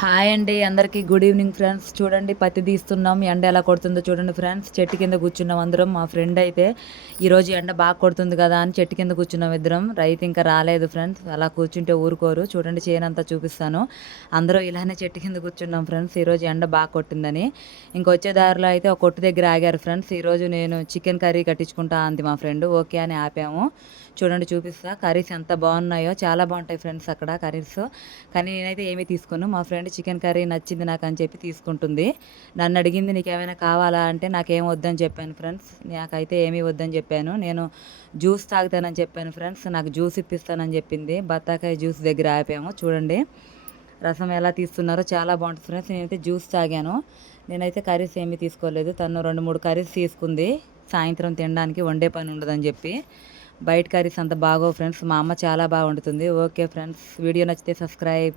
Hi అండి అందరికీ good evening friends. చూడండి పత్తి తీస్తున్నాం. ఎండ ఎలా కొడుతుందో చూడండి ఫ్రెండ్స్. చెట్టు కింద కూర్చున్నాం అందరం. మా ఫ్రెండ్ అయితే ఈరోజు ఎండ బాగా కొడుతుంది కదా అని చెట్టు కింద కూర్చున్నాం ఇద్దరం. రైతు ఇంకా రాలేదు ఫ్రెండ్స్. అలా కూర్చుంటే ఊరుకోరు. చూడండి చేనంతా చూపిస్తాను. అందరూ ఇలానే చెట్టు కింద కూర్చున్నాం ఫ్రెండ్స్. ఈరోజు ఎండ బాగా కొట్టిందని. ఇంకొచ్చే దారిలో అయితే ఒక కొట్టు దగ్గర ఆగారు ఫ్రెండ్స్. ఈరోజు నేను చికెన్ కర్రీ కట్టించుకుంటా అంది మా ఫ్రెండ్. ఓకే అని ఆపాము. చూడండి చూపిస్తా. కర్రీస్ ఎంత బాగున్నాయో, చాలా బాగుంటాయి ఫ్రెండ్స్ అక్కడ కర్రీస్. కానీ నేనైతే ఏమీ తీసుకోను. మా ఫ్రెండ్ చికెన్ కర్రీ నచ్చింది నాకు అని చెప్పి తీసుకుంటుంది. నన్ను అడిగింది నీకేమైనా కావాలా అంటే నాకేం వద్దని చెప్పాను ఫ్రెండ్స్. నాకైతే ఏమీ వద్దని చెప్పాను. నేను జ్యూస్ తాగుతానని చెప్పాను ఫ్రెండ్స్. నాకు జ్యూస్ ఇప్పిస్తానని చెప్పింది. బత్తాకాయ జ్యూస్ దగ్గర ఆపాము. చూడండి రసం ఎలా తీస్తున్నారో చాలా బాగుంటుంది ఫ్రెండ్స్. నేనైతే జ్యూస్ తాగాను. నేనైతే కర్రీస్ ఏమీ తీసుకోలేదు. తను 2, 3 కర్రీస్ తీసుకుంది. సాయంత్రం తినడానికి వండే పని ఉండదని చెప్పి. బయట కర్రీస్ అంత బాగోవు ఫ్రెండ్స్. మా అమ్మ చాలా బాగా వండుతుంది. ఓకే ఫ్రెండ్స్, వీడియో నచ్చితే సబ్స్క్రైబ్.